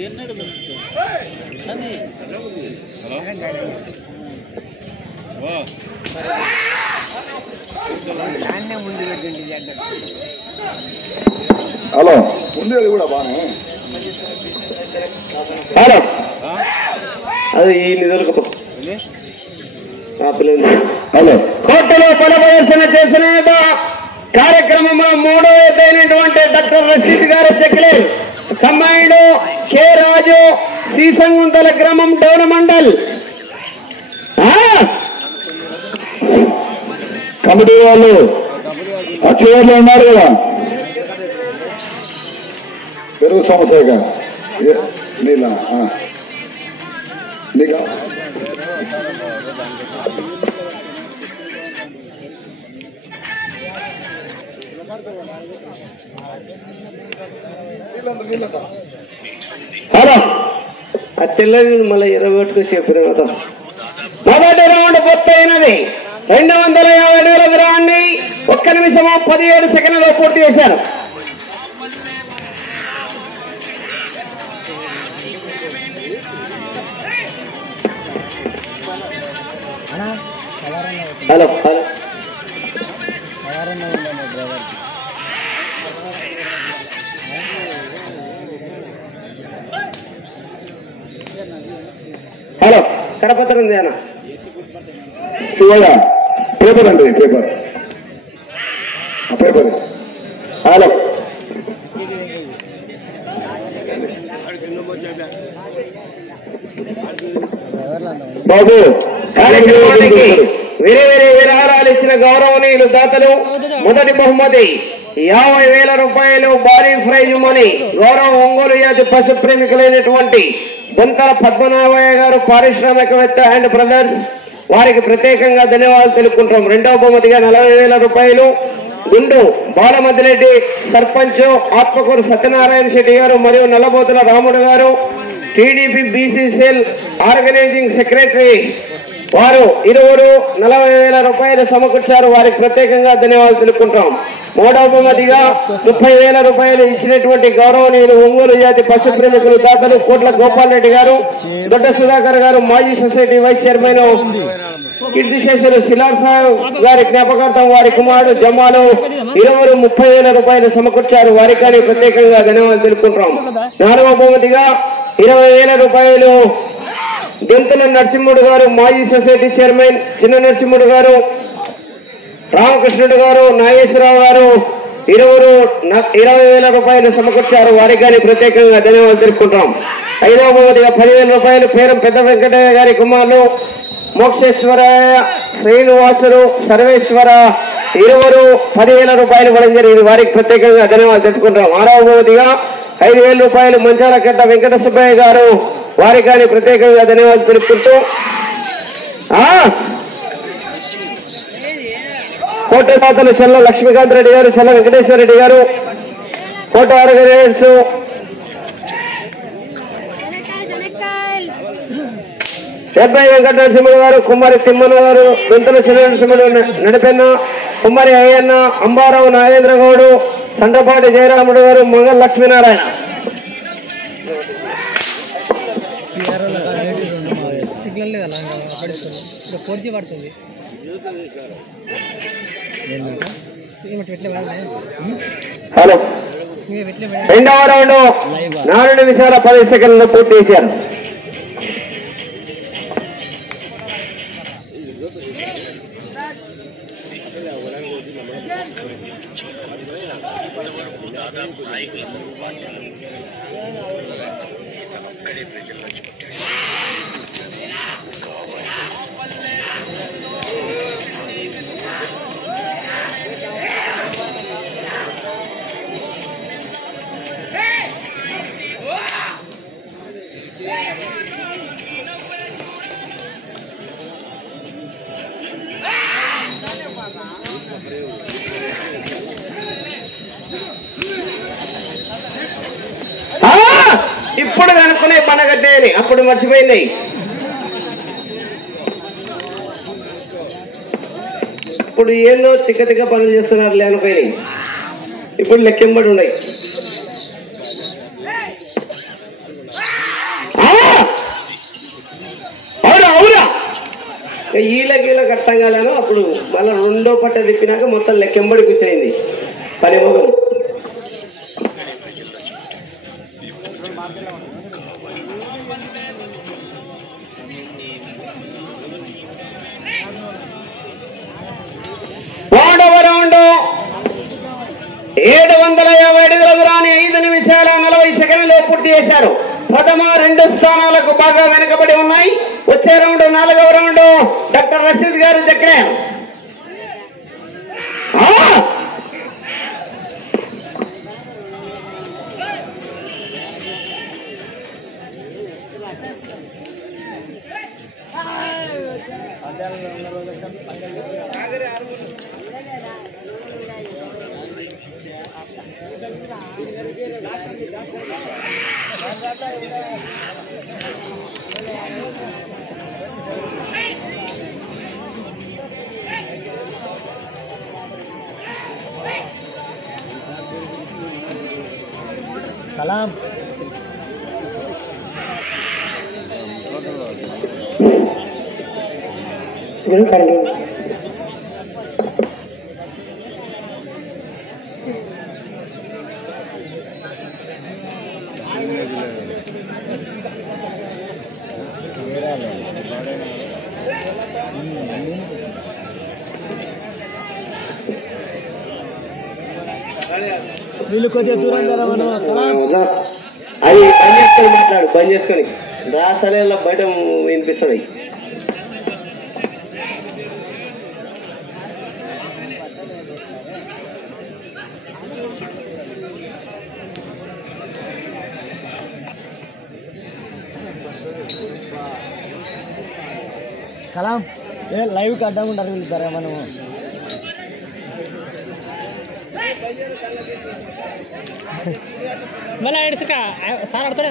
Hello ఉంది కూడా బాగానే. హలో అది ఈ నిధులకు హలో కోర్టులో బల ప్రదర్శన చేసిన కార్యక్రమంలో మూడో ఎత్తైనటువంటి డాక్టర్ రషీద్ గారు చెక్లేరు కమ్మాయిడు కె రాజు శ్రీసంగుంతల గ్రామం డోన మండల్ కమిటీ వాళ్ళు ఆ చివరిలో ఉన్నారు కదా పెరుగు సమస్యగా నీలా నీకా హలో ఆ తెల్లని మళ్ళీ 20 ఒకటికి చెప్పిన కదా. మొదటి రౌండ్ పూర్తయినది. 250 అడుగుల దూరాన్ని 1 నిమిషం 17 సెకండ్లలో పూర్తి చేశారు. హలో హలో హలో కరపత్రం ఉంది అన్న శివయ్య పేపర్ అండి పేపర్ పేపర్ హలో బాబు కార్యక్రమానికి వేరే వేరే విరాళాలు ఇచ్చిన గౌరవనీయులు దాతలు మొదటి బహుమతి 50,000 రూపాయలు భారీ ప్రైజ్ మనీ గౌరవ ఒంగోలు జాతి పశు ప్రేమికులైనటువంటి బొంతల పద్మనాభయ్య గారు పారిశ్రామికవేత్త అండ్ బ్రదర్స్ వారికి ప్రత్యేకంగా ధన్యవాదాలు తెలుపుకుంటాం. రెండవ బహుమతిగా 40,000 రూపాయలు గుండు బాలమద్దిరెడ్డి సర్పంచ్ ఆత్మకూరు సత్యనారాయణ శెట్టి గారు మరియు నల్లబోతుల రాముడు గారు టీడీపీ బీసీసీఎల్ ఆర్గనైజింగ్ సెక్రటరీ వారు ఇరువురు 40,000 రూపాయలు సమకూర్చారు. వారికి ప్రత్యేకంగా ధన్యవాదాలు తెలుపుకుంటాం. మూడవ బహుమతిగా 30,000 రూపాయలు ఇచ్చినటువంటి గౌరవనీయులు ఒంగోలు జాతి పశు ప్రేమికులు దాతలు కోట్ల గోపాల్ రెడ్డి గారు దొడ్డ సుధాకర్ గారు మాజీ సొసైటీ వైస్ చైర్మన్ కీర్తిశేషులు శిలార్ సాహెబ్ గారి జ్ఞాపకార్థం వారి కుమారుడు జమాలు ఇరువురు 30,000 రూపాయలు సమకూర్చారు. వారికి ప్రత్యేకంగా ధన్యవాదాలు తెలుపుకుంటాం. నాలుగవ బహుమతిగా 20,000 రూపాయలు దొంతుల నరసింహుడు గారు మాజీ సొసైటీ చైర్మన్ చిన్న నరసింహుడు గారు రామకృష్ణుడు గారు నాగేశ్వరరావు గారు ఇరువురు 20,000 రూపాయలు సమకూర్చారు. వారికి ప్రత్యేకంగా ధన్యవాదాలు తెలుపుకుంటాం. ఐదవ బహుమతిగా 10,000 రూపాయలు పేరం పెద్ద వెంకటయ్య గారి కుమారులు మోక్షేశ్వరయ్య శ్రీనివాసులు సర్వేశ్వర ఇరువురు 10,000 రూపాయలు ఇవ్వడం జరిగింది. వారికి ప్రత్యేకంగా ధన్యవాదాలు తెలుపుకుంటాం. ఆరవ బహుమతిగా 5,000 రూపాయలు మంచాలకట్ట వెంకట సుబ్బయ్య గారు వారికి ప్రత్యేకంగా ధన్యవాదాలు తెలుపుకుంటూ కోటదాతలు చెల్ల లక్ష్మీకాంత్ రెడ్డి గారు చెల్ల వెంకటేశ్వర రెడ్డి గారు కోట ఆర్గనైజర్స్ పెద్దయ్య వెంకట నరసింహుడు గారు కుమారి తిమ్మన్న గారు దొంతుల చిన్న నరసింహుడు నడిపెన్న కుమారి అయ్యన్న అంబారావు నాగేంద్ర గౌడు సండ్రపాటి జయరాముడు గారు మంగళ లక్ష్మీనారాయణ హలో రెండవ రౌండ్ 4 నిమిషాల 10 సెకండ్లు పూర్తి చేశారు. ఇప్పుడు కనుక్కునే పనగడ్డే అని అప్పుడు మర్చిపోయింది. ఇప్పుడు ఏందో తిక్క తిక్క పనులు చేస్తున్నారు లేనిపోయి ఇప్పుడు లెక్కింబడి ఉన్నాయి. ఈలకి అర్థం కాలేను. అప్పుడు మళ్ళీ రెండో పట్ట తిప్పినాక మొత్తం లెక్కెంబడి కూర్చోయింది పని మొగం. మూడవ రౌండ్ 750 అడుగుల దూరాన్ని 5 నిమిషాల 40 సెకండ్లు పూర్తి చేశారు. ప్రథమ 2 స్థానాలకు బాగా వెనుకబడి ఉన్నాయి. వచ్చే రౌండ్ 4వ రౌండ్ డాక్టర్ రషీద్ గారు దగ్గర కలాం వీళ్ళు కొద్దిగా దూరం కదా మనం. అది పని చేసుకొని మాట్లాడు, పని చేసుకొని రాసలే బయట వినిపిస్తాయి. కలాం లైవ్కి అడ్డం ఉంటారు వెళ్తారా మనము. మళ్ళీ సార్ ఆడతాడే